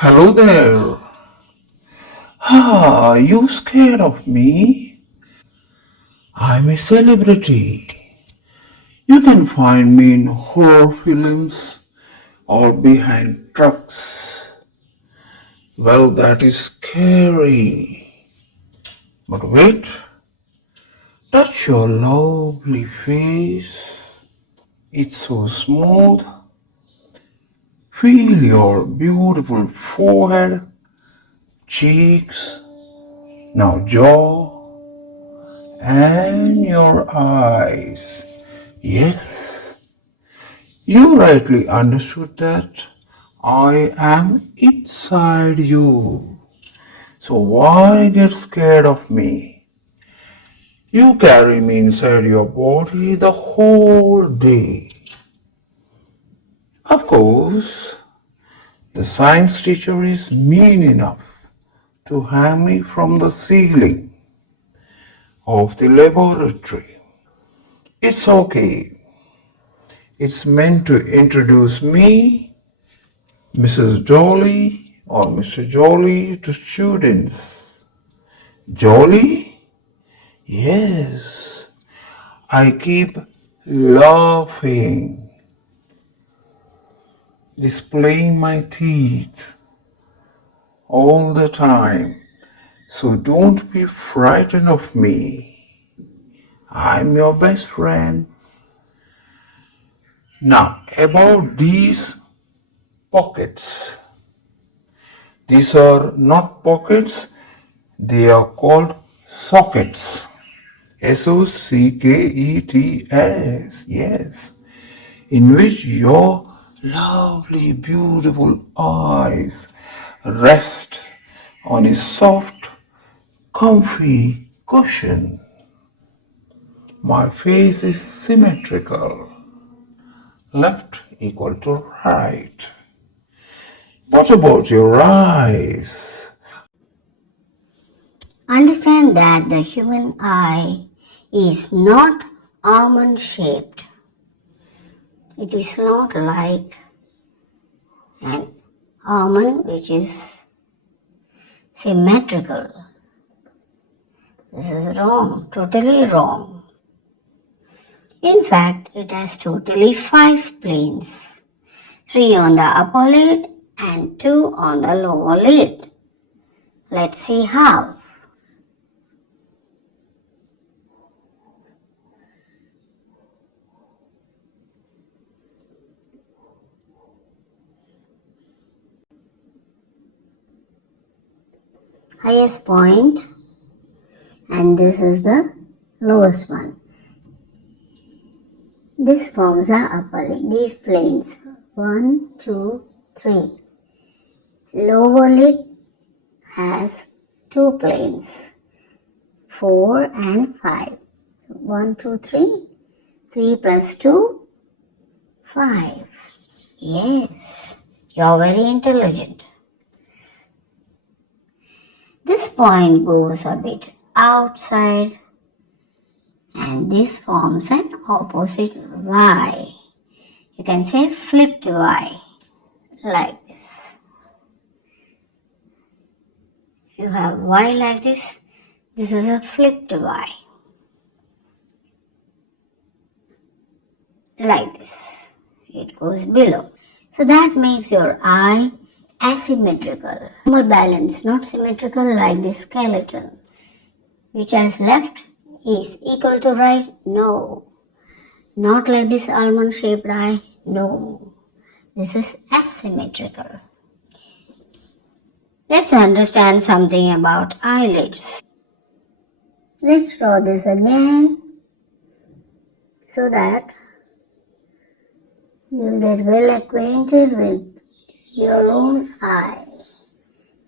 Hello there. Are you scared of me? I'm a celebrity. You can find me in horror films or behind trucks. Well, that is scary. But wait, touch your lovely face. It's so smooth. Feel your beautiful forehead, cheeks, now jaw, and your eyes. Yes, you rightly understood that. I am inside you. So why get scared of me? You carry me inside your body the whole day. Of course, the science teacher is mean enough to hang me from the ceiling of the laboratory. It's okay. It's meant to introduce me, Mrs. Jolly or Mr. Jolly, to students. Jolly? Yes. I keep laughing, displaying my teeth all the time. So don't be frightened of me. I'm your best friend. Now, about these pockets. These are not pockets, they are called sockets. Sockets, yes, in which your lovely, beautiful eyes rest on a soft, comfy cushion. My face is symmetrical, left equal to right. What about your eyes? Understand that the human eye is not almond shaped. It is not like an almond which is symmetrical. This is wrong, totally wrong. In fact, it has totally 5 planes, 3 on the upper lid and 2 on the lower lid. Let's see how. Highest point, and this is the lowest one. This forms the upper lid. These planes 1, 2, 3. Lower lid has 2 planes 4 and 5. 1, 2, 3. 3 plus 2, 5. Yes, you're very intelligent. This point goes a bit outside and this forms an opposite Y. You can say flipped Y like this. You have Y like this. This is a flipped Y. Like this. It goes below. So that makes your eye asymmetrical. Normal balance, not symmetrical like this skeleton, which has left is equal to right. No. Not like this almond shaped eye. No. This is asymmetrical. Let's understand something about eyelids. Let's draw this again so that you'll get well acquainted with your own eye.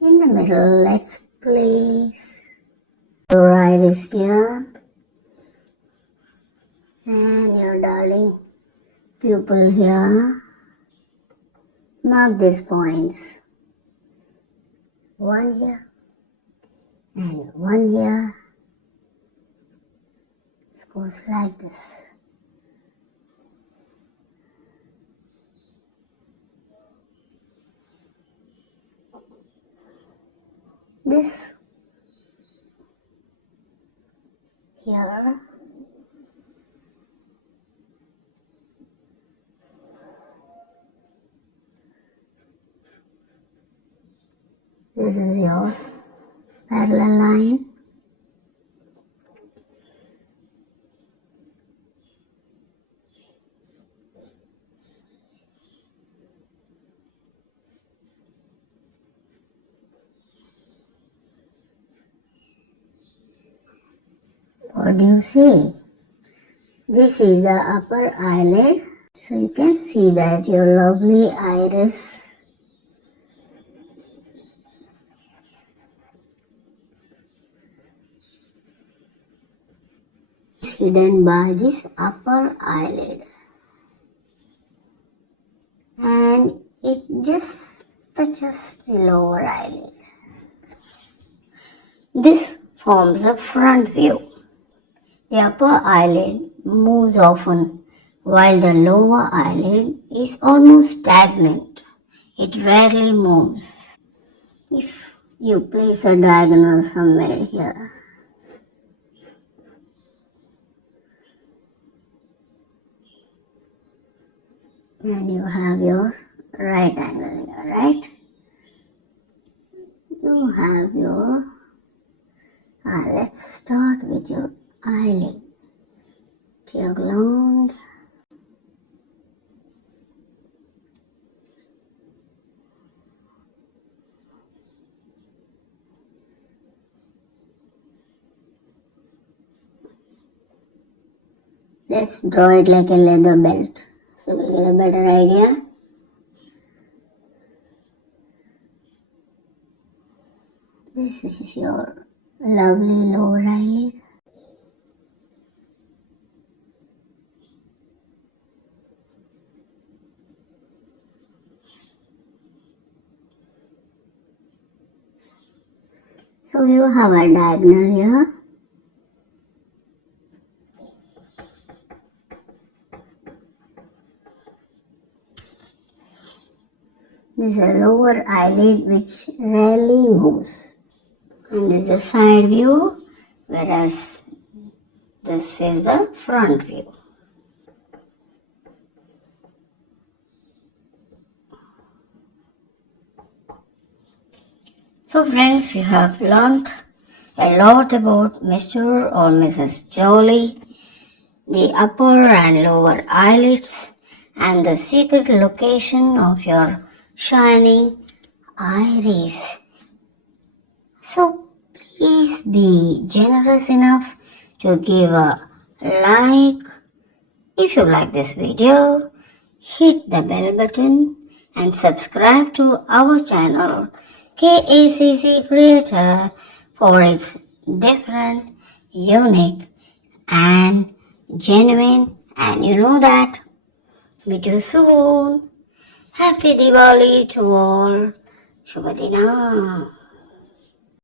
In the middle, let's place your iris here and your darling pupil here. Mark these points. 1 here and 1 here. This goes like this. This here. This is your parallel line. What do you see? This is the upper eyelid. So you can see that your lovely iris is hidden by this upper eyelid. And it just touches the lower eyelid. This forms the front view. The upper eyelid moves often while the lower eyelid is almost stagnant. It rarely moves. If you place a diagonal somewhere here, and you have your right angle here, right? You have your, let's start with your eyelid. Diagonal. Let's draw it like a leather belt, so we'll get a better idea. This is your lovely lower eyelid. So you have a diagonal here. This is a lower eyelid which rarely moves. And this is the side view, whereas this is the front view. So friends, you have learnt a lot about Mr. or Mrs. Jolie, the upper and lower eyelids, and the secret location of your shining iris. So please be generous enough to give a like. If you like this video, hit the bell button and subscribe to our channel KACC Creator for its different, unique and genuine, and you know that. Meet you soon. Happy Diwali to all. Shubha Dina.